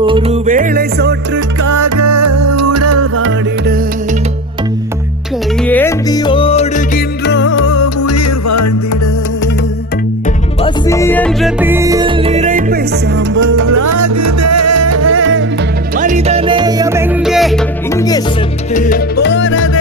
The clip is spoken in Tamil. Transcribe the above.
ஒருவேளை சோற்றுக்காக உடல் வாடிட கையேந்தி ஓடுகின்றோம் உயிர் வாழ்ந்திட. பசி என்ற தீயில் இறைப்பை சாம்பல் ஆகுதே. மனிதநேயம் எங்கே இங்கே செத்து போனதே.